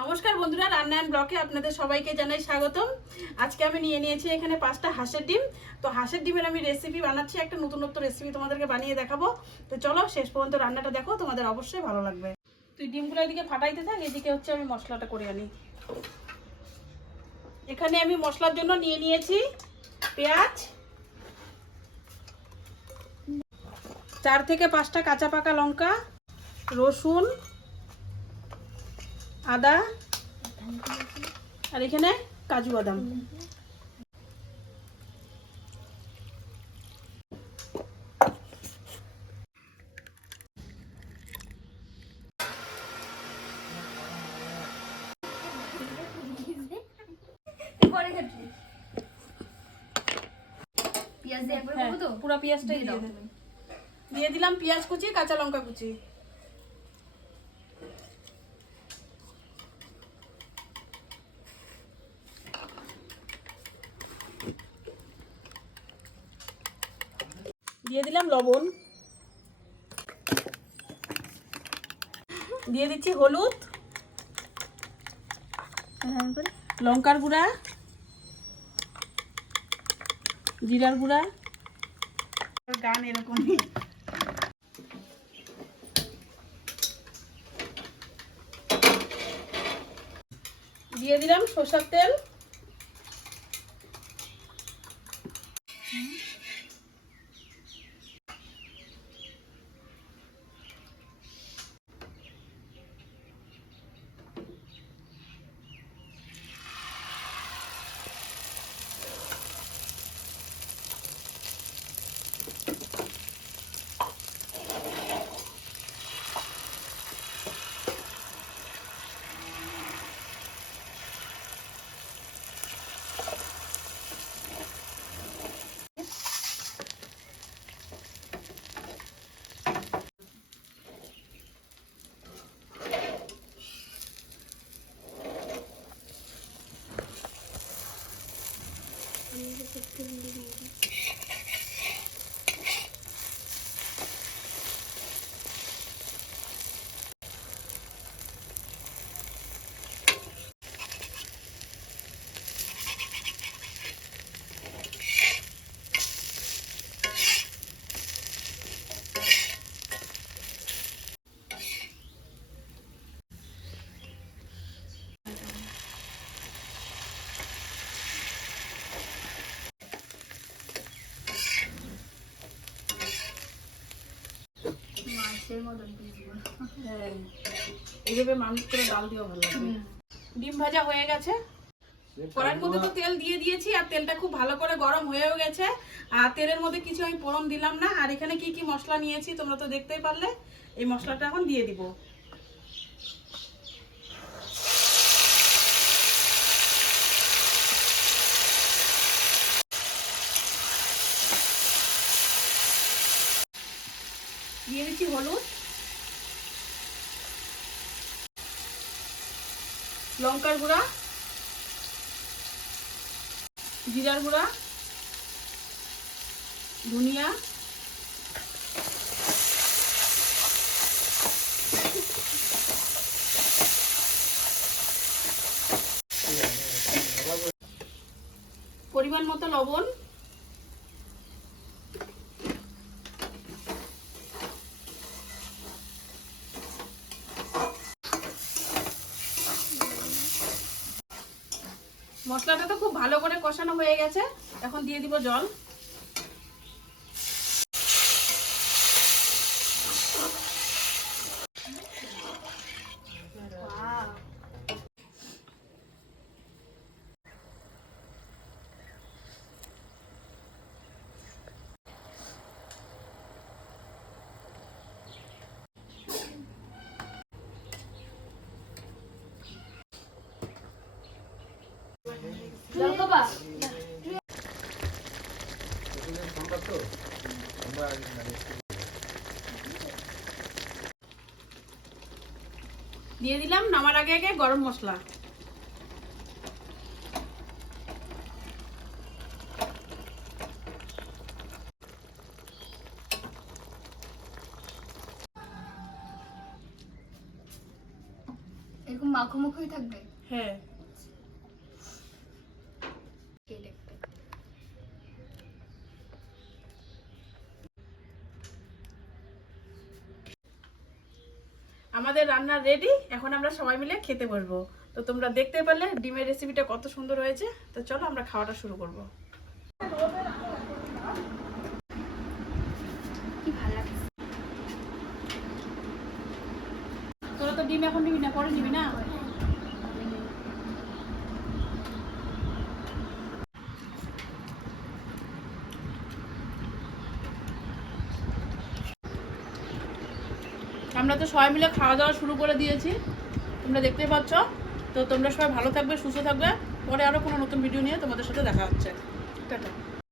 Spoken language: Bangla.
নমস্কার বন্ধুরা, রান্নায়ন ব্লকে আপনাদের সবাইকে জানাই স্বাগতম। আজকে আমি নিয়ে নিয়েছি এখানে 5টা হাঁসের ডিম। তো হাঁসের ডিমের আমি রেসিপি বানাচ্ছি, একটা নতুনত্ব রেসিপি তোমাদেরকে বানিয়ে দেখাবো। তো চলো শেষ পর্যন্ত রান্নাটা দেখো, তোমাদের অবশ্যই ভালো লাগবে। তুই ডিমগুলো এদিকে ফাটাইতে থাক, এদিকে হচ্ছে আমি মশলাটা করে আনি। এখানে আমি মশলার জন্য নিয়ে নিয়েছি পেঁয়াজ, 4 থেকে 5টা কাঁচা পাকা লঙ্কা, রসুন, আদা, আর এখানে কাজু বাদাম। পুরো পেঁয়াজটাই দিয়ে দিলাম, পেঁয়াজ কুচি, কাঁচা লঙ্কা কুচি। দিয়ে দিলাম লবণ, দিয়ে দিচ্ছি হলুদ, লঙ্কার গুঁড়া, জিরার গুঁড়া, গান এরকমই। দিয়ে দিলাম সরষের তেল, এইভাবে মানুষ করে ডাল দিয়েও ভালো লাগবে। ডিম ভাজা হয়ে গেছে, কড়াইয়ের মধ্যে তো তেল দিয়ে দিয়েছি, আর তেলটা খুব ভালো করে গরম হয়েও গেছে। আর তেলের মধ্যে কিছু আমি ফোড়ন দিলাম না। আর এখানে কি কি মশলা নিয়েছি তোমরা তো দেখতেই পারলে। এই মশলাটা এখন দিয়ে দিব। দিয়ে দিচ্ছি হলুদ, লঙ্কার গুঁড়া, জিরার গুঁড়া, ধনিয়া, পরিমাণ মতো লবণ, মশলাটা তো খুব ভালো করে কষানো হয়ে গেছে। এখন দিয়ে দিব জল। দিয়ে দিলাম নামার আগে আগে গরম মশলা। এরকম মাখো থাকবে। হ্যাঁ আমাদের রান্না রেডি, এখন আমরা সবাই মিলে খেতে বসবো। তো তোমরা দেখতে পারলে ডিমের রেসিপিটা কত সুন্দর হয়েছে। তো চলো আমরা খাওয়াটা শুরু করব। কি ভালো লাগছে। তোরা তো ডিম এখন নিবি না, পরে নিবি না? আমরা তো সবাই মিলে খাওয়া দাওয়া শুরু করে দিয়েছি, তোমরা দেখতেই পাচ্ছ। তো তোমরা সবাই ভালো থাকবে, সুস্থ থাকবে। পরে আরো কোনো নতুন ভিডিও নিয়ে তোমাদের সাথে দেখা হচ্ছে। টাটা।